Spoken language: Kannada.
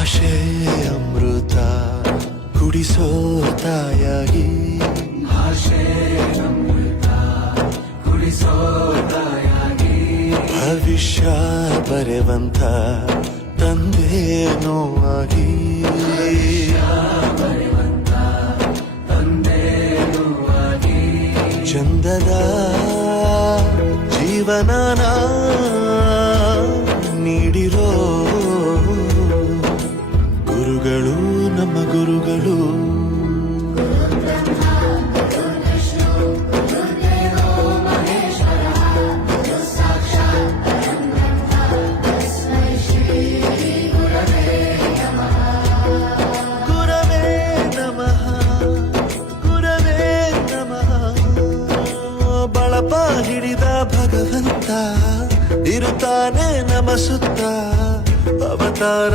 ಭಾಷೆ ಅಮೃತ ಕುಡಿಸೋ ತಾಯಾಗಿ, ಭಾಷೆ ಅಮೃತ ಕುಡಿಸೋ ತಾಯಾಗಿ, ಭವಿಷ್ಯ ಬರೆವಂತ ತಂದೆ ನೋವಾಗಿ, ಚಂದದ ಜೀವನನ ನೀಡಿರೋ ಗುರುಗಳು ನಮ್ಮ ಗುರುಗಳು. ಬಳಪ ಹಿಡಿದ ಭಗವಂತ ಇರುತ್ತಾನೆ ನಮ ಸುತ್ತ ಅವತಾರ